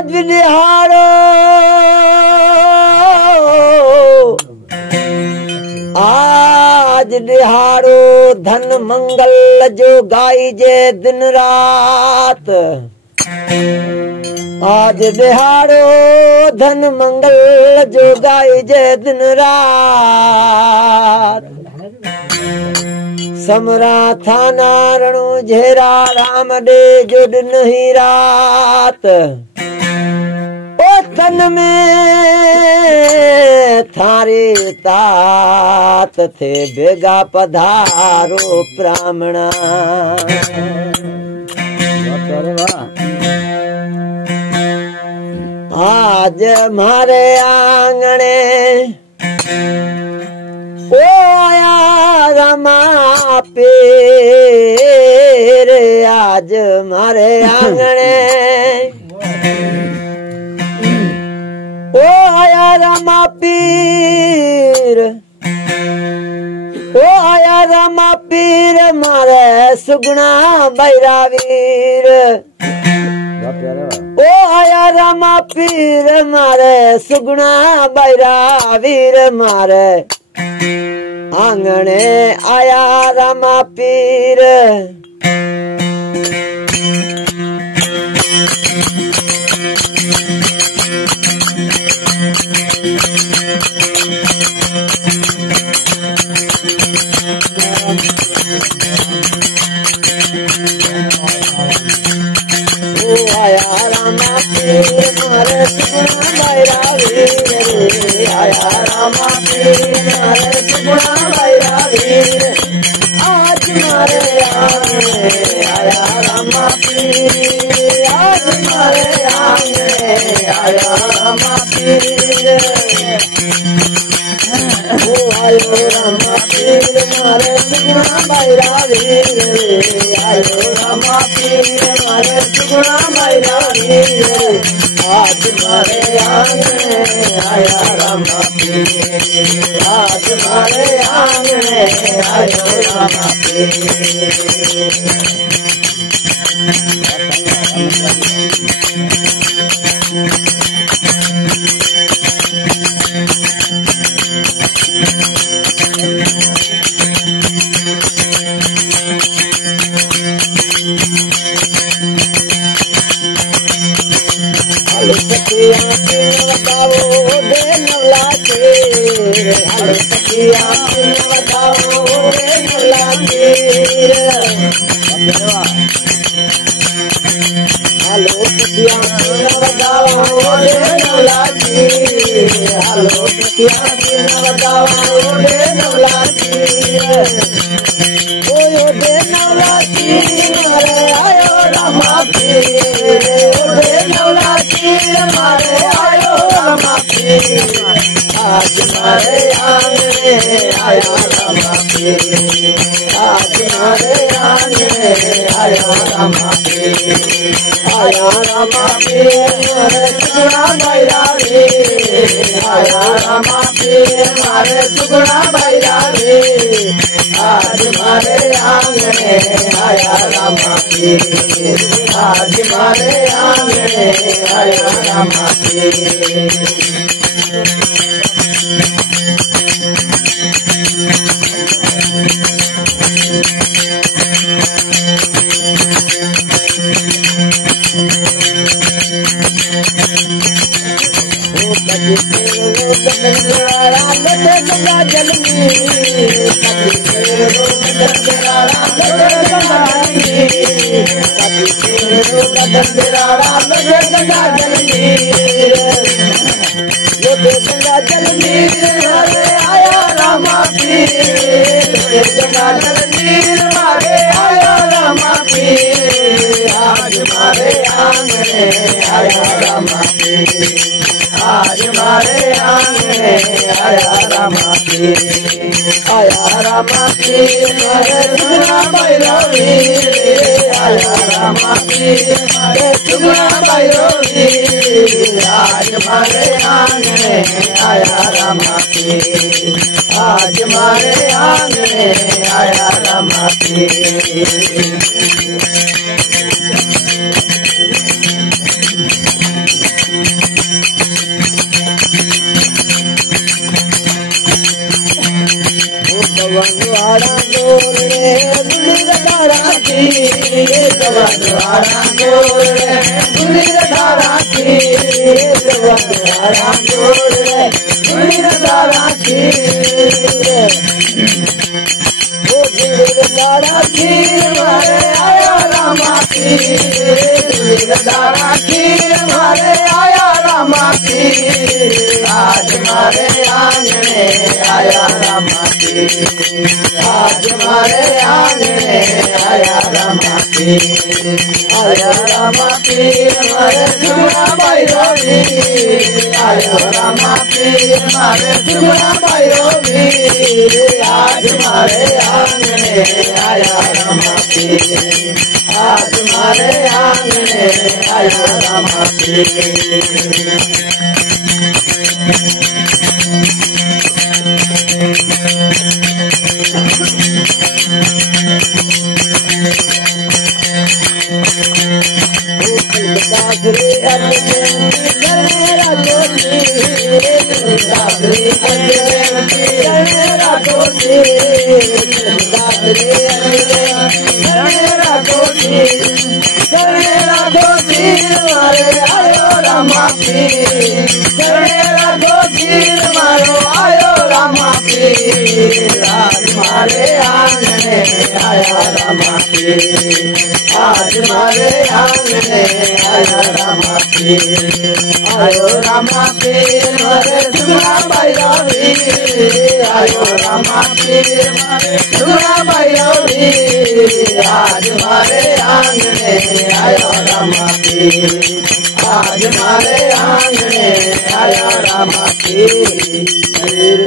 आज निहारो आज निहारो धन मंगल जो गाई जे दिन रात आज निहारो धन मंगल जो गाई जे दिन रात समरा थाना रणु झेरा राम दे जो दिन ही रात ओ तन में थारे तात थे बेगा पधारो ब्राह्मणा आज मारे आंगणे ओ आया रमा पीर आज मारे आंगणे ओ आया रमा पीर ओ आया रमा पीर मारे सुगुणा बैरावीर ओ आया रमा पीर मारे सुगुणा बैरावीर मारे आंगणे आया रमा पीर आया रमा पीर मारे सुगुणा बैरावीर आया रमा पीर मारे सुगुणा बैरावीर आज मारे आंगणे आया रमा पीर आज मारे आंगणे आया रमा पीर ओ आयो रमा पीर मारे सुगुणा बैरावीर आयो रमा पीर मारे सुगुणा बैरावीर आज मारे आंगणे आया रमा पीर आज मारे आंगणे आयो रमा पीर आज मारे आंगणे आया रमा पीर आज मारे आंगणे आया रमा पीर आया रमा पीर मारे सुगुणा बैरावीर आया रमा पीर मारे सुगुणा बैरावीर आज मारे आंगणे आया रमा पीर आज मारे आंगणे आया रमा पीर आया रमा पीर आया रमा पीर आज मारे आंगणे आया रमा पीर आज मारे आंगणे आया रमा पीर आया रमा पीर मारे सुगुणा बैरावीर आया रमा पीर मारे सुगुणा बैरावीर आज मारे आंगणे आया रमा पीर आज मारे आंगणे आया रमा पीर धारा जोड़ रे गुनीर धारा खीर धारा जोड़ रे गुनीर धारा खीर ओ गुनीर धारा खीर मारे आया रामा खीर धारा खीर मारे आया रामा खीर आज मारे आंगने आया रामा खीर आज मारे आंगने आया रामा खीर आया रामा खीर मारे सुना भैरवी आया रामा खीर मारे सुना भैरवी आज मारे आंगने आया रामा खीर आज मारे आंगने आया रामा खीर आज मारे आंगने आया रामा खीर आज मारे आंगने आया रामा खीर आयो रामा खीर मारे सुना भैरवी आयो रामा खीर मारे सुना भैरवी आज मारे आंगने आया रामा खीर आज मारे आंगने आया रामा खीर।